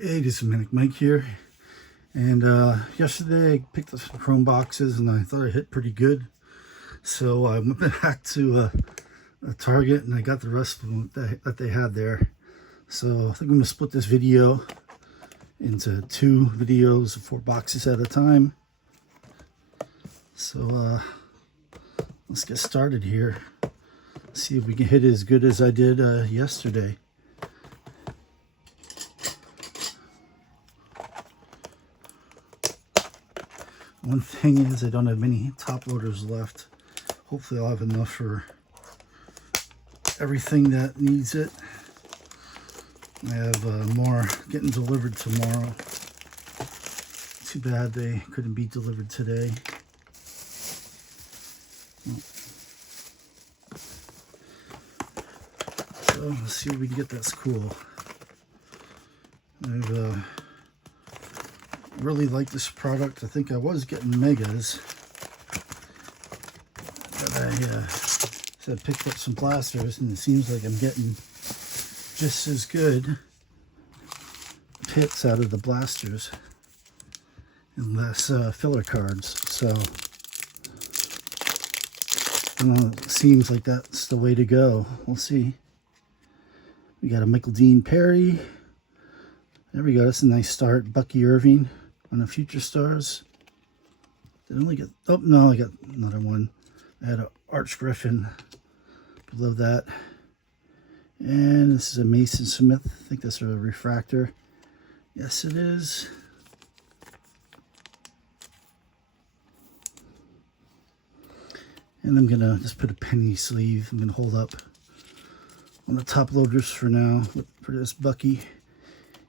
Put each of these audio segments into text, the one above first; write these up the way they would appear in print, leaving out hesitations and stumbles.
Hey, this is Manic Mike here. And yesterday I picked up some chrome boxes and I thought I hit pretty good. So I went back to a Target and I got the rest of them that they had there. So I think I'm going to split this video into 2 videos, 4 boxes at a time. So let's get started here. See if we can hit it as good as I did yesterday. One thing is I don't have many top loaders left. Hopefully I'll have enough for everything that needs it. I have more getting delivered tomorrow. Too bad they couldn't be delivered today. So let's see if we can get that's cool. I've really like this product. I think I was getting megas, but I picked up some blasters, and it seems like I'm getting just as good pits out of the blasters and less filler cards. So it seems like that's the way to go. We'll see. We got a Michael Dean Perry. There we go. That's a nice start. Bucky Irving on the Future Stars. Did I only get... Oh, no, I got another one. I had an Arch Griffin below that. And this is a Mason Smith. I think that's a refractor. Yes, it is. And I'm going to just put a penny sleeve. I'm going to hold up on the top loaders for now for this Bucky.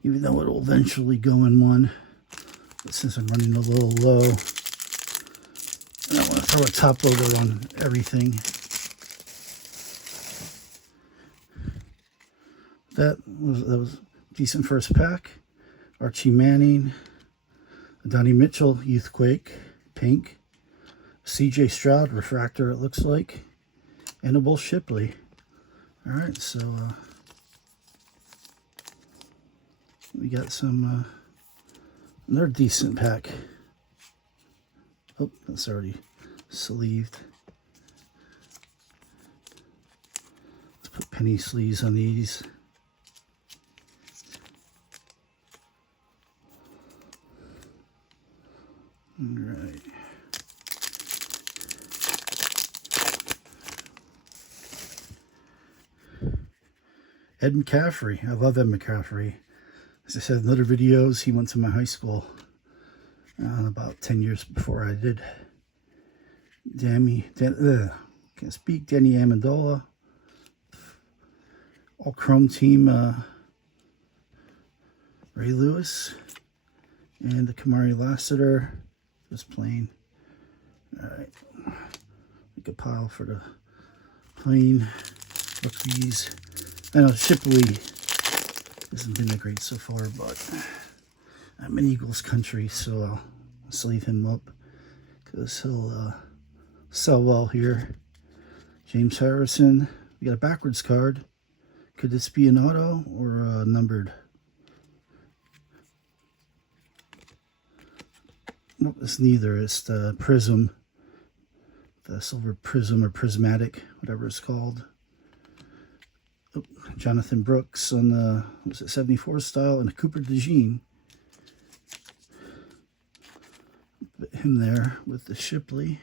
Even though it'll eventually go in one. But since I'm running a little low, and I want to throw a top loader on everything. That was a decent first pack. Archie Manning, Donnie Mitchell, Youthquake, pink. CJ Stroud, refractor it looks like. And a Will Shipley. Alright, so we got some another decent pack. Oh, that's already sleeved. Let's put penny sleeves on these. All right. Ed McCaffrey. I love Ed McCaffrey. As I said in other videos, he went to my high school about 10 years before I did. Danny Amendola. All chrome team. Ray Lewis. And the Kamari Lassiter. Just plain. Alright. Make a pile for the plain rookies. I know Shipley hasn't been that great so far, but I'm in Eagles country, so I'll sleeve him up because he'll sell well here. James Harrison. We got a backwards card. Could this be an auto or numbered? Nope, it's neither. It's the Prism. The Silver Prism or Prismatic, whatever it's called. Oh, Jonathan Brooks on the, was it 74 style, and a Cooper DeJean. Put him there with the Shipley.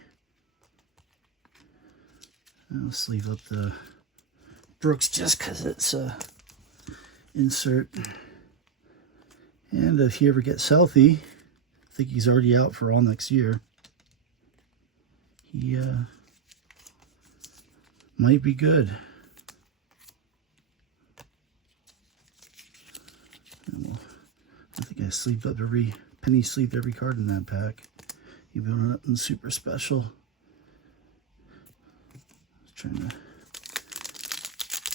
I'll sleeve up the Brooks just because it's a insert. And if he ever gets healthy, I think he's already out for all next year. He might be good. I think I sleeved up penny sleeved every card in that pack. Even nothing super special. Just trying to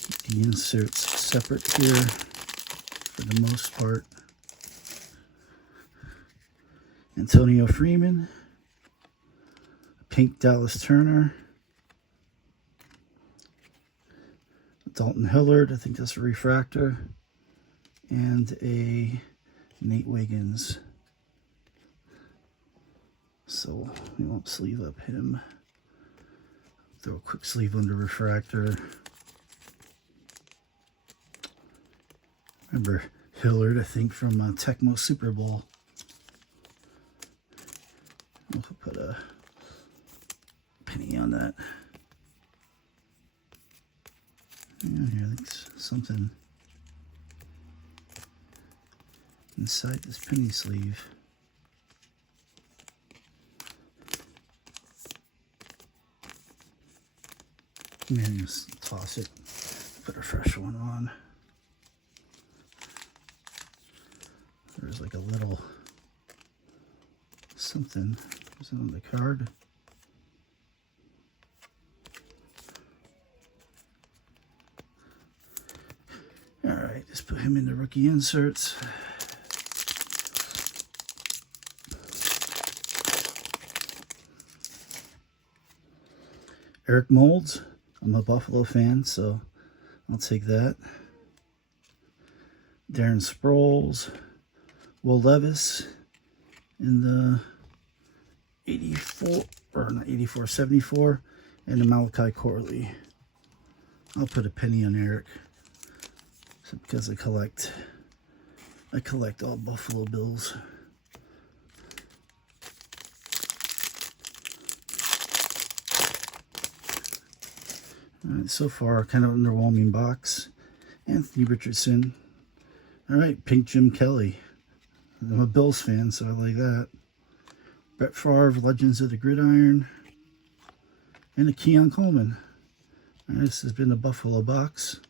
keep the inserts separate here for the most part. Antonio Freeman. Pink Dallas Turner. Dalton Hillard, I think that's a refractor. And a Nate Wiggins. So we won't sleeve up him. Throw a quick sleeve under refractor. Remember Hillard, I think, from Tecmo Super Bowl. We'll put a penny on that. Yeah, here, there's something inside this penny sleeve. And just toss it, put a fresh one on. There's like a little something. Is it on the card? All right, just put him in the rookie inserts. Eric Moulds. I'm a Buffalo fan, so I'll take that. Darren Sproles, Will Levis in the 84, or not 84, 74, and the Malachi Corley. I'll put a penny on Eric, so because I collect all Buffalo Bills. All right, so far, kind of underwhelming box. Anthony Richardson. All right, pink Jim Kelly. I'm a Bills fan, so I like that. Brett Favre, Legends of the Gridiron. And a Keon Coleman. All right, this has been a Buffalo box.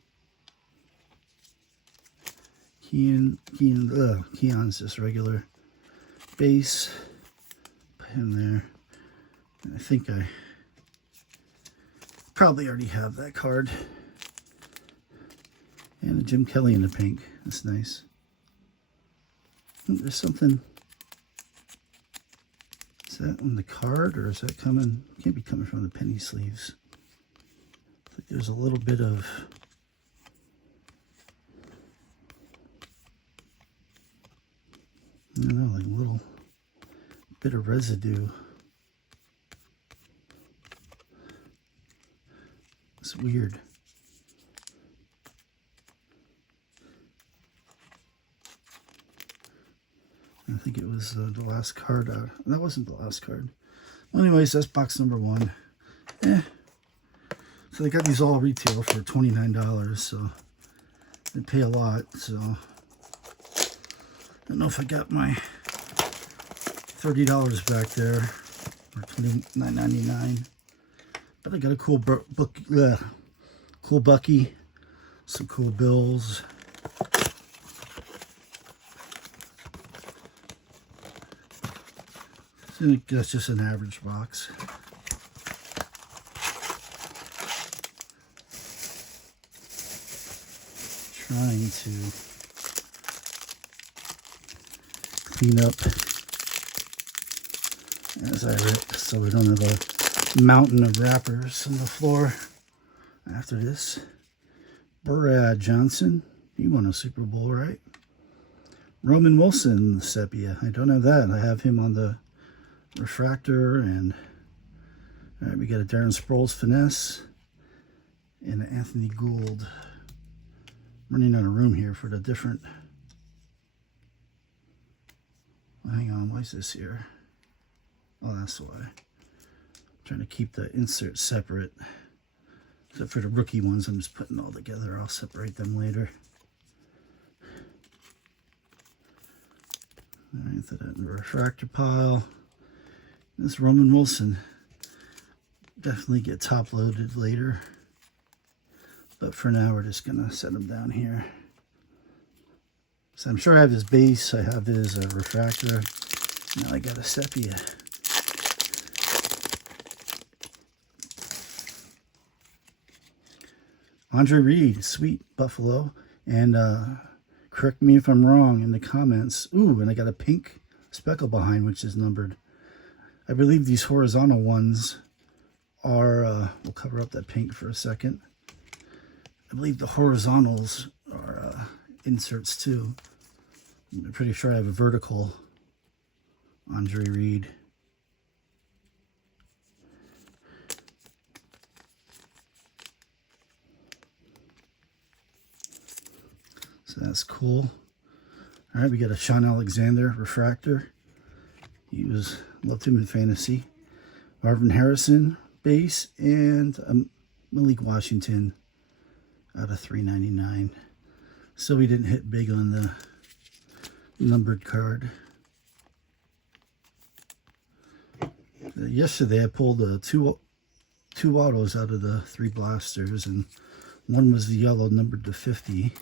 Keon's just regular base. Put him there. And I think I probably already have that card. And a Jim Kelly in the pink. That's nice. There's something. Is that on the card, or is that coming? Can't be coming from the penny sleeves. I think there's a little bit of I don't know, like a little bit of residue. It's weird. I think it was the last card out. That wasn't the last card. Well, anyways, that's box number 1. So they got these all retail for $29, so they pay a lot. So I don't know if I got my $30 back there, or $29.99. But I got a cool cool Bucky, some cool Bills. I think that's just an average box. Trying to clean up as I rip, so we don't have a mountain of wrappers on the floor after this. Brad Johnson, he won a Super Bowl, right? Roman Wilson, sepia. I don't have that. I have him on the refractor. And all right, we got a Darren Sproles finesse and an Anthony Gould. Running out of room here for the different. Hang on, why is this here? Oh, that's why. I'm trying to keep the inserts separate. Except for the rookie ones, I'm just putting all together. I'll separate them later. All right, throw that in the refractor pile. This Roman Wilson definitely get top loaded later. But for now, we're just going to set him down here. So I'm sure I have his base. I have his refractor. Now I got a sepia. Andre Reed, sweet Buffalo. And correct me if I'm wrong in the comments. Ooh, and I got a pink speckle behind, which is numbered. I believe these horizontal ones are, we'll cover up that pink for a second. I believe the horizontals are inserts too. I'm pretty sure I have a vertical Andre Reed. So that's cool. All right, we got a Sean Alexander refractor. He was, loved him in fantasy. Marvin Harrison base, and Malik Washington out of 399. So we didn't hit big on the numbered card. Yesterday I pulled two autos out of the 3 blasters, and one was the yellow numbered to 50.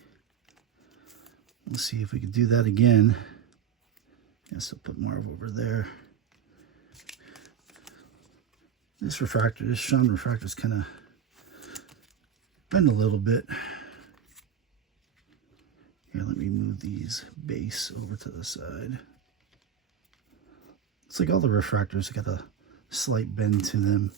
Let's see if we can do that again. Guess I'll put Marv over there. This refractor, this Sean refractor is kind of bent a little bit. Here, let me move these base over to the side. It's like all the refractors got a slight bend to them.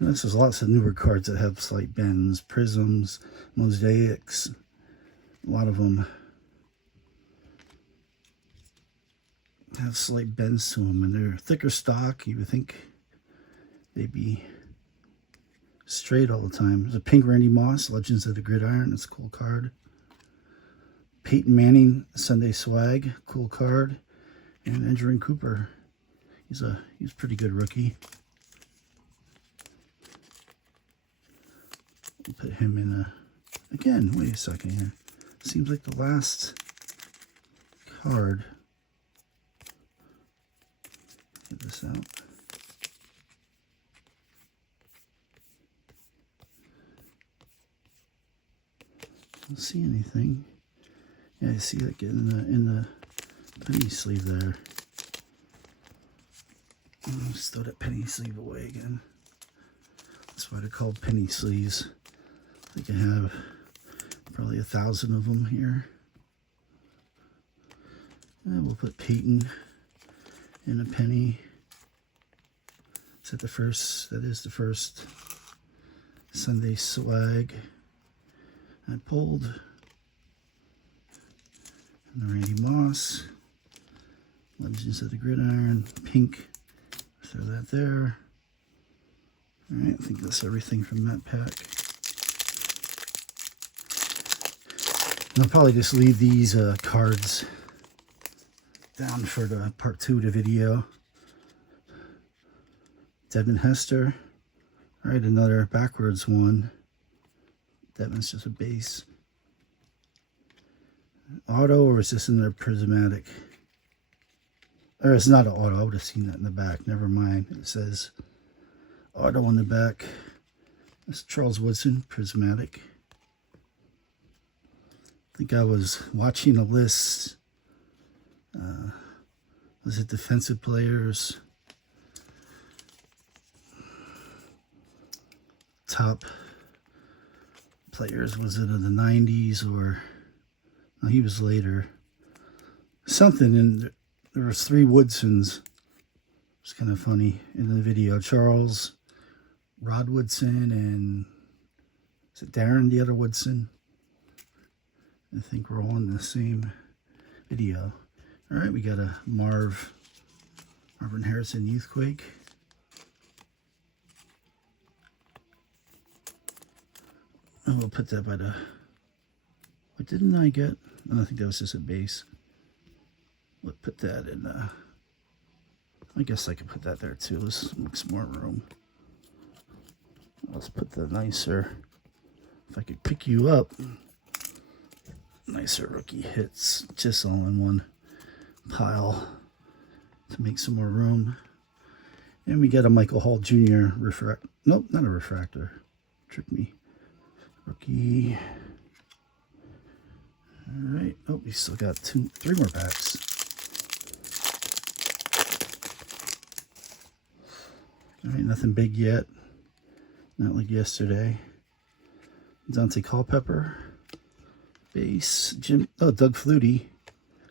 You know, this is lots of newer cards that have slight bends, prisms, mosaics. A lot of them have slight bends to them, and they're thicker stock. You would think they'd be straight all the time. There's a pink Randy Moss, Legends of the Gridiron. That's a cool card. Peyton Manning, Sunday Swag, cool card. And Edgerrin Cooper. He's a pretty good rookie. We'll put him in a, again, wait a second here. Seems like the last card. Get this out. Don't see anything. Yeah, I see that getting in the penny sleeve there. I'll just throw that penny sleeve away again. That's why they're called penny sleeves. I think I have probably 1,000 of them here. And we'll put Peyton in a penny. Is that the first? That is the first Sunday Swag I pulled. And the Randy Moss, Legends of the Gridiron, pink. Throw that there. All right, I think that's everything from that pack. And I'll probably just leave these cards down for the part 2 of the video. Devin Hester. All right, another backwards one. Devin's just a base. Auto, or is this in their prismatic? Or it's not an auto. I would have seen that in the back. Never mind. It says auto on the back. It's Charles Woodson, prismatic. I think I was watching a list. Was it defensive players? Top players, was it in the 90s, or no, he was later. Something, and there was 3 Woodsons. It's kind of funny in the video. Charles, Rod Woodson, and is it Darren, the other Woodson? I think we're all in the same video. All right, we got a Marvin Harrison Youthquake. Oh, we'll put that by the, what didn't I get? I don't think that was just a base. We'll put that in, I guess I could put that there too. Let's make some more room. Let's put the nicer, if I could pick you up, nicer rookie hits, just all in one pile to make some more room. And we get a Michael Hall Jr. Nope, not a refractor. Tricked me. Rookie. All right. Oh, we still got 3 more packs. All right, nothing big yet. Not like yesterday. Dante Culpepper. Base. Doug Flutie.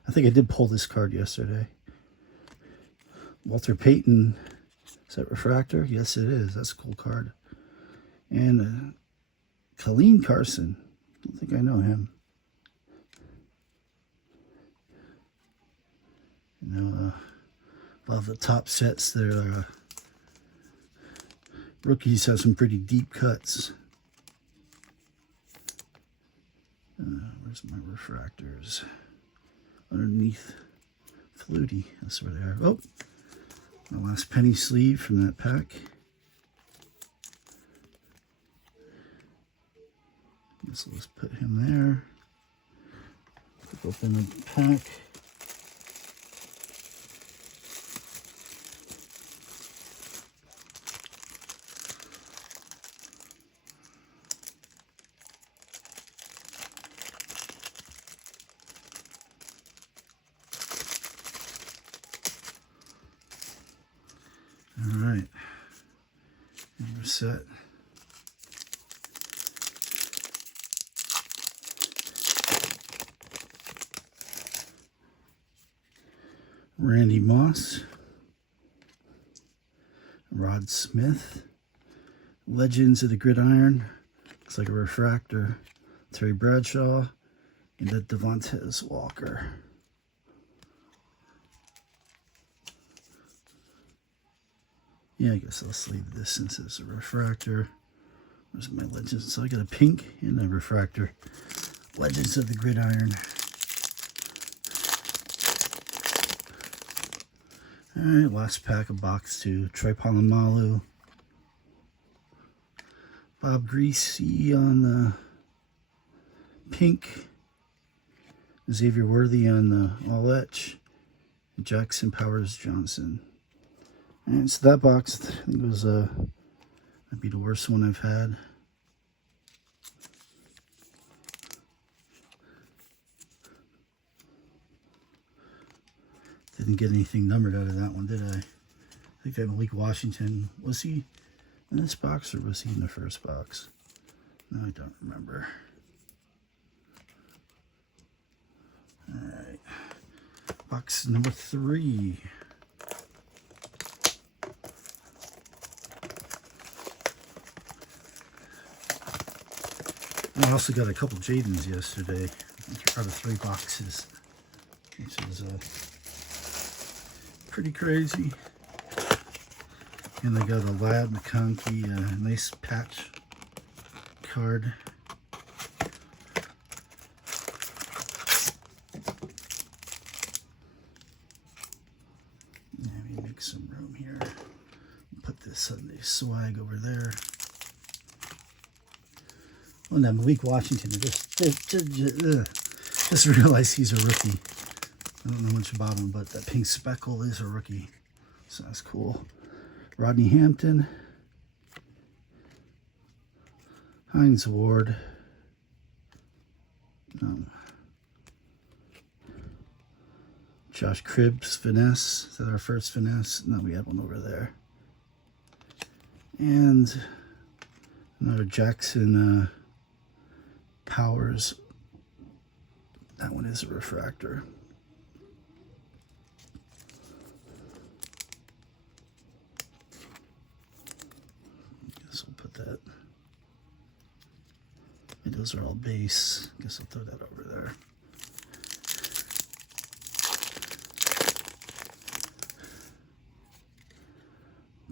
I think I did pull this card yesterday. Walter Payton. Is that refractor? Yes, it is. That's a cool card. And Colleen Carson. Don't think I know him. You know, a lot of the top sets, their rookies have some pretty deep cuts. Where's my refractors? Underneath Flutie. That's where they are. Oh, my last penny sleeve from that pack. So let's put him there. Open the pack. All right, and we're set. Randy Moss, Rod Smith, Legends of the Gridiron, looks like a refractor, Terry Bradshaw, and the Devontae Walker. Yeah, I guess I'll sleeve this since it's a refractor. Where's my Legends? So I got a pink and a refractor. Legends of the Gridiron. Alright, last pack of box 2. Troy Polamalu. Bob Greasy on the pink. Xavier Worthy on the all etch. Jackson Powers Johnson. And so that box, I think it was might be the worst one I've had. Didn't get anything numbered out of that one, did I? I think that Malik Washington, was he in this box or was he in the first box? No, I don't remember. Alright. Box number 3. I also got a couple Jadens yesterday out of 3 boxes, which is pretty crazy. And I got a Lad McConkey nice patch card. Let me make some room here. Put this Sunday swag over there. Oh, now Malik Washington, just realized he's a rookie. I don't know much about him, but that pink speckle is a rookie. So that's cool. Rodney Hampton. Hines Ward. Josh Cribbs, Finesse. Is that our first Finesse? No, we had one over there. And another Jackson Powers. That one is a refractor. Guess we'll put that. And those are all base. Guess I'll throw that over there.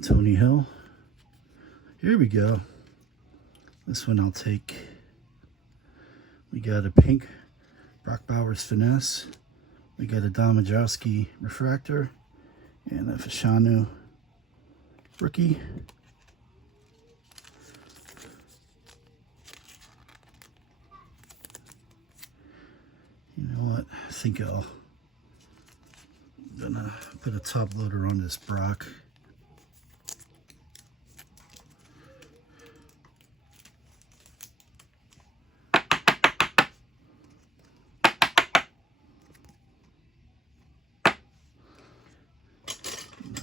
Tony Hill. Here we go. This one I'll take. We got a pink Brock Bowers Finesse. We got a Don Majowski refractor and a Fashanu rookie. You know what? I think I'm gonna put a top loader on this Brock.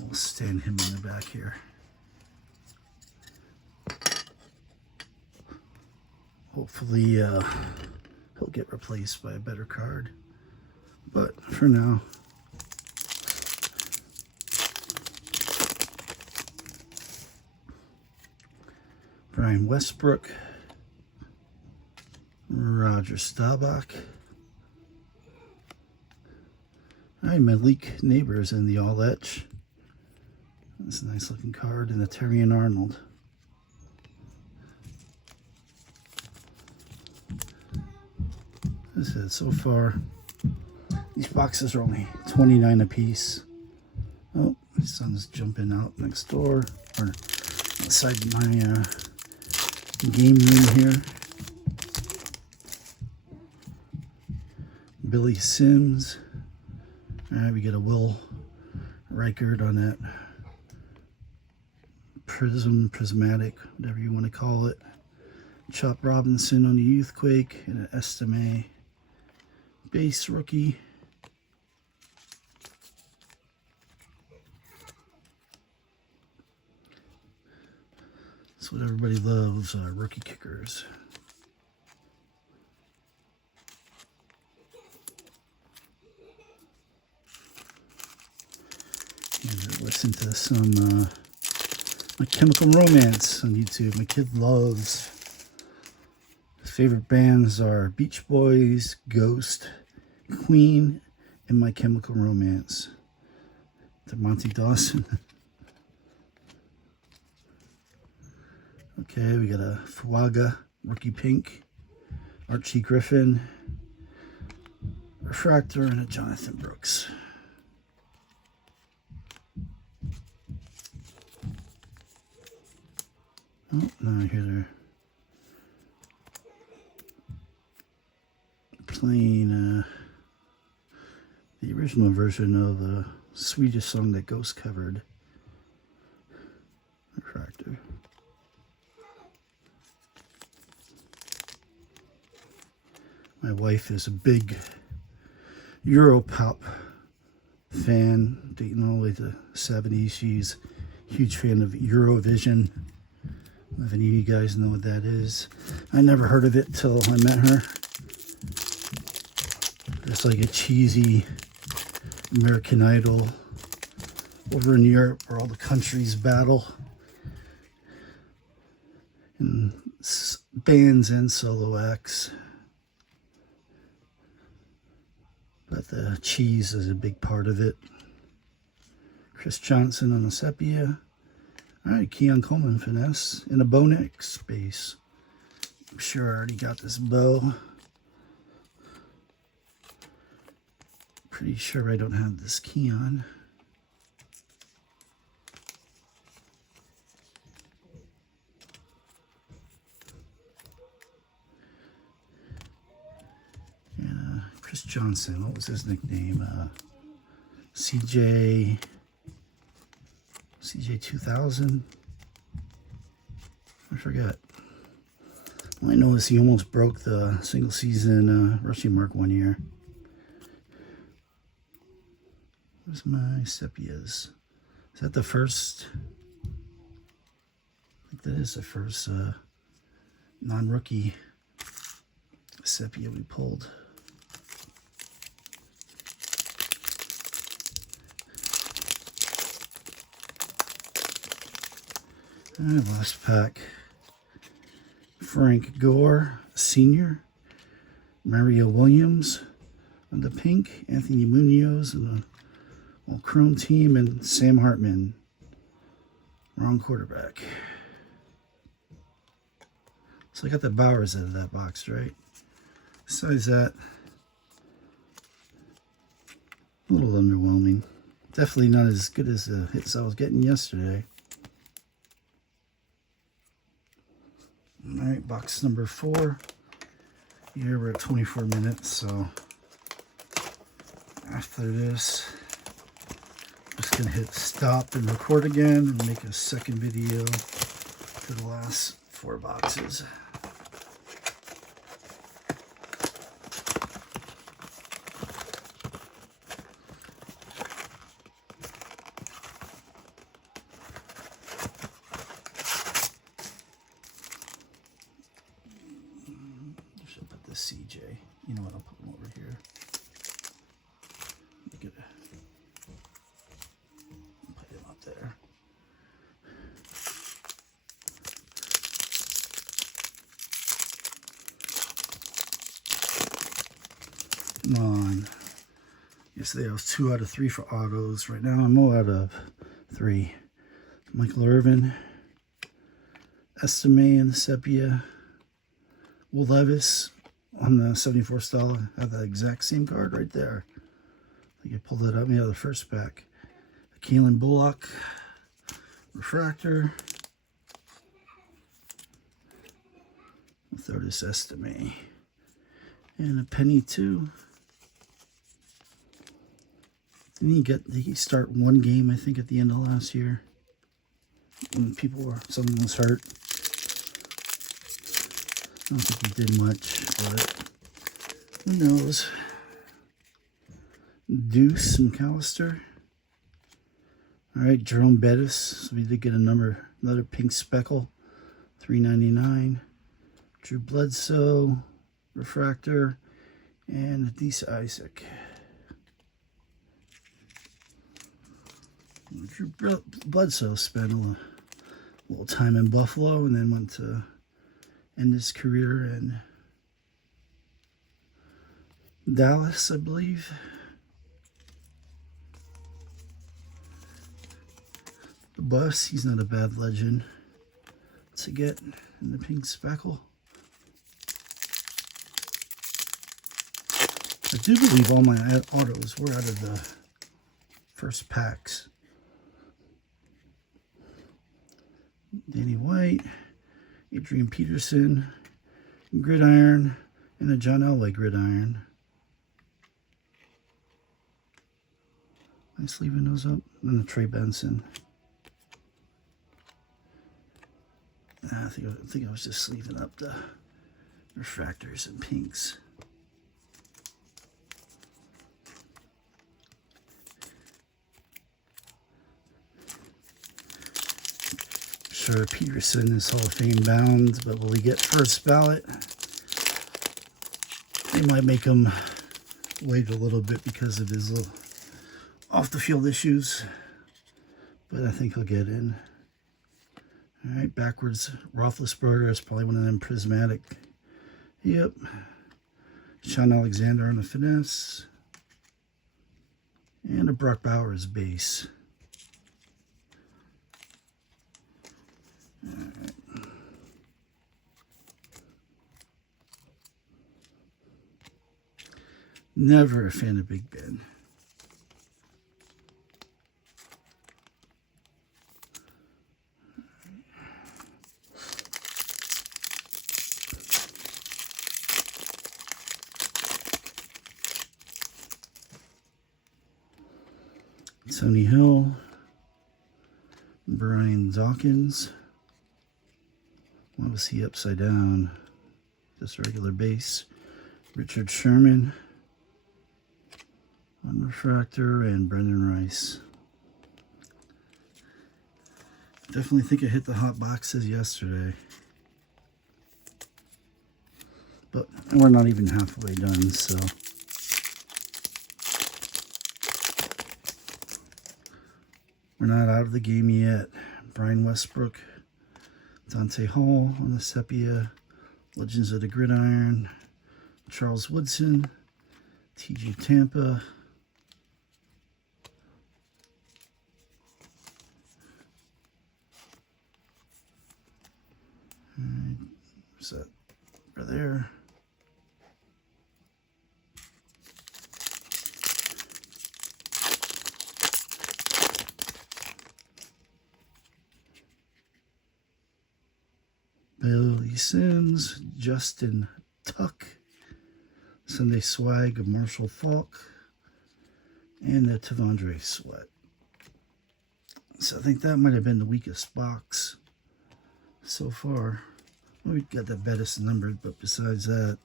We'll stand him in the back here. Hopefully he'll get replaced by a better card. But for now, Brian Westbrook, Roger Staubach. All right, Malik Neighbors in the All Etch. That's a nice looking card. And the Terrian Arnold. This is so far. These boxes are only $29 a piece. Oh, my son's jumping out next door, or outside my game room here. Billy Sims. All right, we get a Will Reichard on that prismatic, whatever you want to call it. Chop Robinson on the Youthquake and an Estime base rookie. That's what everybody loves, rookie kickers. And listen to some My Chemical Romance on YouTube. My kid loves. His favorite bands are Beach Boys, Ghost, Queen, and My Chemical Romance. To Monty Dawson. Okay, we got a Fuaga, Rookie Pink, Archie Griffin, Refractor, and a Jonathan Brooks. Oh, now here they're playing the original version of the Swedish song that Ghost covered. Refractor. My wife is a big Europop fan, dating all the way to the 70s. She's a huge fan of Eurovision. If any of you guys know what that is. I never heard of it till I met her. It's like a cheesy American Idol over in Europe where all the countries battle. And bands and solo acts. But the cheese is a big part of it. Chris Johnson on the sepia. Alright, Keon Coleman finesse in a Bonex base. I'm sure I already got this bow. Pretty sure I don't have this Keon. Yeah, Chris Johnson, what was his nickname? CJ 2000. I forgot. All I know is he almost broke the single season rushing mark one year. Where's my sepias? Is that the first? I think that is the first non-rookie sepia we pulled. Alright, last pack. Frank Gore, Sr., Mario Williams on the pink, Anthony Munoz and the all chrome team, and Sam Hartman. Wrong quarterback. So I got the Bowers out of that box, right? Besides that, a little underwhelming. Definitely not as good as the hits I was getting yesterday. Alright, box number 4. Here we're at 24 minutes, so after this, I'm just going to hit stop and record again and make a second video for the last 4 boxes. CJ. You know what? I'll put them over here. Look at it. Put him up there. Come on. Yesterday I was 2 out of 3 for autos. Right now I'm 0 out of 3. Michael Irvin. Estime in the sepia. Will Levis on the 74 style. I have the exact same card right there. I think I pulled that out. Yeah, the first pack. Kalen Bullock. Refractor. We'll throw this Estime. And a penny too. Did he start one game, I think, at the end of last year? When someone was hurt. I don't think he did much, but who knows? Deuce McAllister. Alright, Jerome Bettis. So we did get another pink speckle. $3.99. Drew Bledsoe. Refractor. And Adisa Isaac. Drew Bledsoe spent a little time in Buffalo and then went to end his career in Dallas, I believe. The Bus, he's not a bad legend to get in the pink speckle. I do believe all my autos were out of the first packs. Danny White, Adrian Peterson, Gridiron, and a John Elway Gridiron. Nice leaving those up. And a Trey Benson. I think I was just leaving up the refractors and pinks. Sure, Peterson is Hall of Fame bound, but will he get first ballot? They might make him wait a little bit because of his little off-the-field issues, but I think he'll get in. All right, backwards, Roethlisberger is probably one of them prismatic. Yep. Sean Alexander on the finesse. And a Brock Bowers base. All right. Never a fan of Big Ben. Tony Hill, Brian Dawkins. Why was he upside down? Just regular base. Richard Sherman, Unrefractor, and Brendan Rice. Definitely think I hit the hot boxes yesterday. But we're not even halfway done, so. We're not out of the game yet. Brian Westbrook, Dante Hall on the sepia, Legends of the Gridiron, Charles Woodson, TG Tampa, where's that? Right there. Billy Sims, Justin Tuck, Sunday Swag of Marshall Falk, and the Tavondre Sweat. So I think that might have been the weakest box so far. Well, we got the Bettis numbered, but besides that,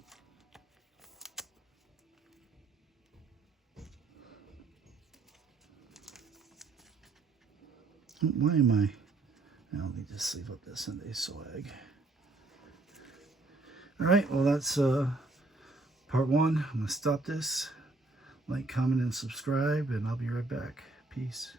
why am I? Let me just leave up the Sunday Swag. Alright, well that's part one. I'm going to stop this. Like, comment, and subscribe, and I'll be right back. Peace.